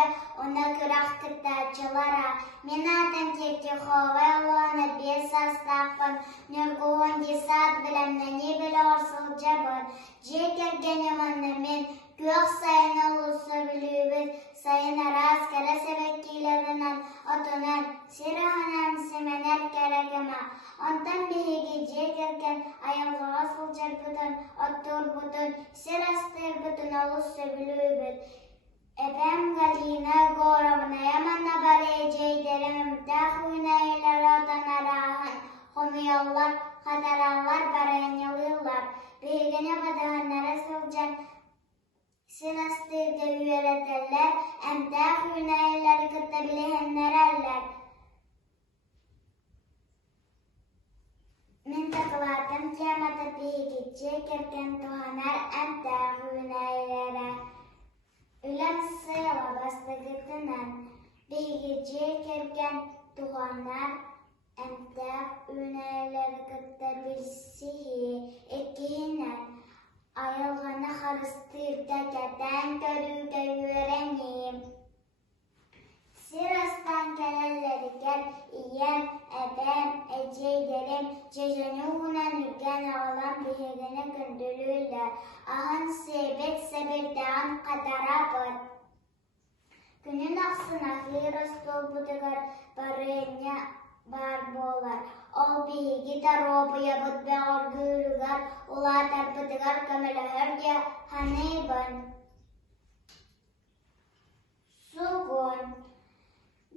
бе оны күрақтықтачылара. Мен атын текте ховай оланы бес астақпын, нөргуын десат білімні не білі орсыл жабын. Же кергені мұнны мен көк сайын олысы білубіз, сайын арас кәрі себеккейлерінен отынан, сирағынан семенер кәрігіма. Онтан бейге же керген айылғаға сылжар бұтын, оттур бұтын, сир астыр бұтын олысы білубіз. Эбем Галина Горовна яманна баре жейдерім тақ үйнәйлер отанарағын, хомиялар, қатаралар барайнялылар, бейгіне бадағаннары сылжан, сирастырды үйеретелер, әмтақ үйнәйлер күтті білігенлер әллер. Мен тақылардың тематы бейгетче керкен туғанар әмтақ үйнәйлері. Үлем сыйла бастығытынан бейгетче керкен туғанар әмтақ үйнәйлер күтті білсіхи еккейінен. Ayılğanı xarıstırda kətən görüge öğreneyim. Sirastan kələlləri gəl, iyəm, əbəm, əceyderim, cəzəni uğunan ülgən ağlam bihegini gündülürlər. Ahın sebet sebirdən qadarabır. Günün axsına xiras dolbudıgar, barınya бар болар. Ол бейге даробыя бұтбағыр гүлігар, ұлатар бұтығар көмілігірге ханейбін. Суғын.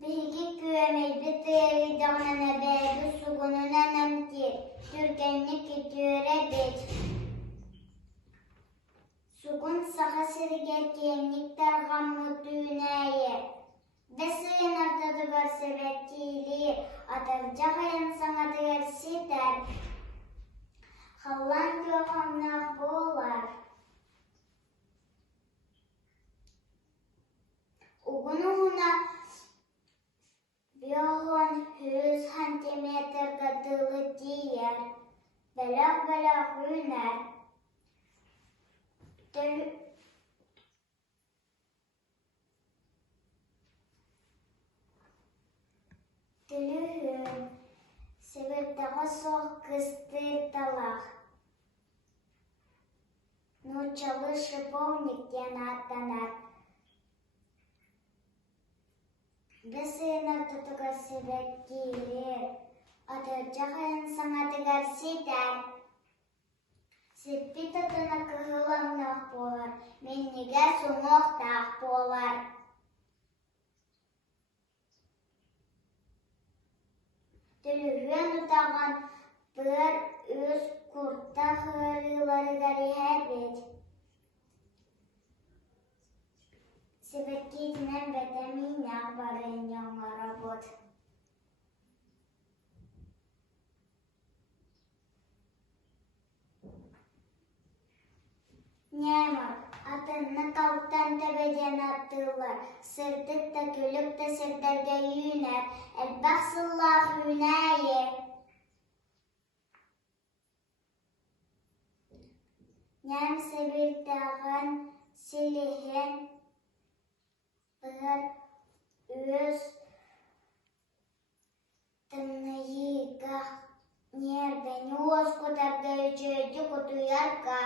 Бейге көмей бітері дағнана бәйді суғынына нәмкер, түргенні кетөре бет. Суғын саға сіргер кеңіктер ғаммы түйнәйі. Бәсіген артадығар себәттейлер, атаржағайын саңадығар сетер. Қалан көғамнақ болар. Уғын-уғына 100 сантиметрға дылы дейер. Бәлақ-бәлақ үйнер. Тülühün sebeptağı soğuk kıstırtalaq. Нучалы шиповник янаттанар. Бесыйна тұтығар себеп кейлер. Атыржағайын саңатығар сетер. Сеппі тұтына кығылаңнақ болар. Меннеге сұңоқтақ болар. Тülühün ұтаған бір өз құртта ғырылары ғари әбет. Себеккетінен бәтәмейін ағбарын яңа работ. Нәмір, атынны қауқтан төбеден аттылар, сыртық та күлік та сырдарга үйінер, әлбақсыллақ үйнәйі. Нәм себіртағын селеген бір өз тынныйыға нербені оз құтарда өчөйді құтуярға.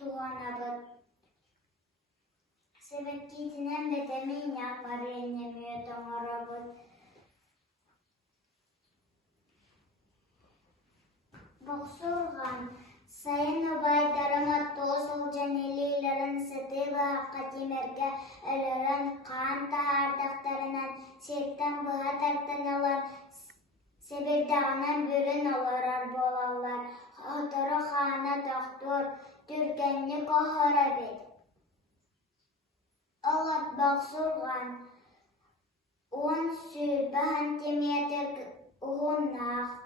Туғанабыд. Себеккетінен бәтәмейін ақпары әнемей тоңарабыд. Бұқсұрған сайын обайдарыма тосыл жәнелейлерін сетігі қатимерге әлірін қан тағардақтарынан сеттен бұға тартыналар, себердағынан бүрін оларар болалар. Отыры қана доктор түргенні қоғыра бет. Олат бақсырған 10 сантиметр ұғыннақ.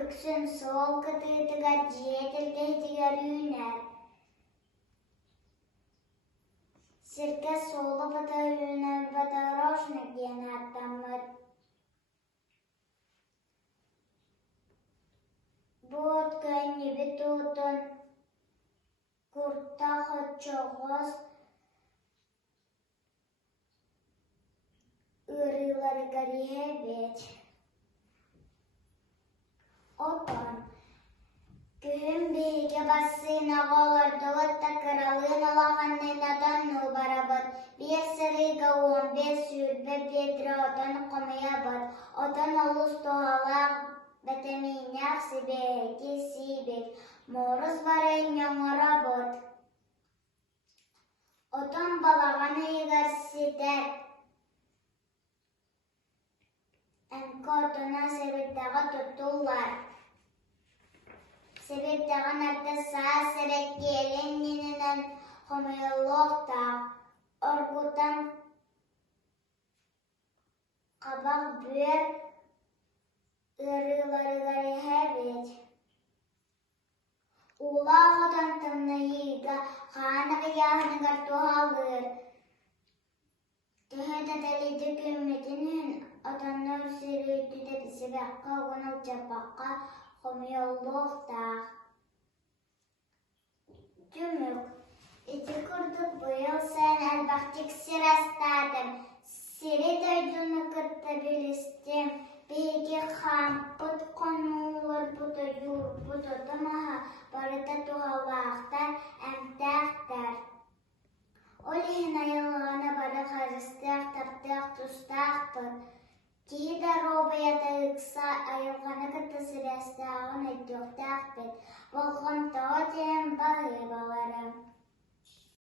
Үксін сол кітігіға жетілгейтігер үйнер. Сірке солы бұта үйнер бұтарошны ген аттамыр. Бұт көнні біт ұтын, күртта құтчоғыз, ырылары гариһебет. Отон. Күһүн биһиге бассыына голордоҕот такыралыын олаханныйна доннуу барабыт. Биэс сырыыга 15 сүүрбэ Петра отон хомуйабыт. Отон олус туһалаах бэтэмиинээх сибээһики сиибит. Моорус барайын ньоҥоробут. Отон балаҕан ыйыгар ситэр. Эмка отона себирдэҕэ туттуллар. Себирдэҕэн арта саас сэреккиэлин нининэн хомуйуллуохтаах. Оргутан хабах бүөр ырыыларыгариһэбит. Уулаах отон тымныйыыга хаанах ыйааһыныгар туһалыыр. Төһө таталиды күммитин үн отоннор сирүүтүтэ сибэххэ угун ылдьаппахха хомуйуллуохтаах. Түмүк. Ити курдук быйыл сайын элбахтик сирастаадым. Сири дойдуну кытта билистим. Биһиги хаампыт конуулорбут ойуурбут отомаһа барыта туһалаахтар, эмтээхтэр. Ол иһин айылҕана бары харыстыах, таптыах, тустаахпыт. Киһи да рообайата ыкса айылҕана кытта сирастааҕын өйдүөхтээхпит. Волхонтоҕо диэн баһыы баларым.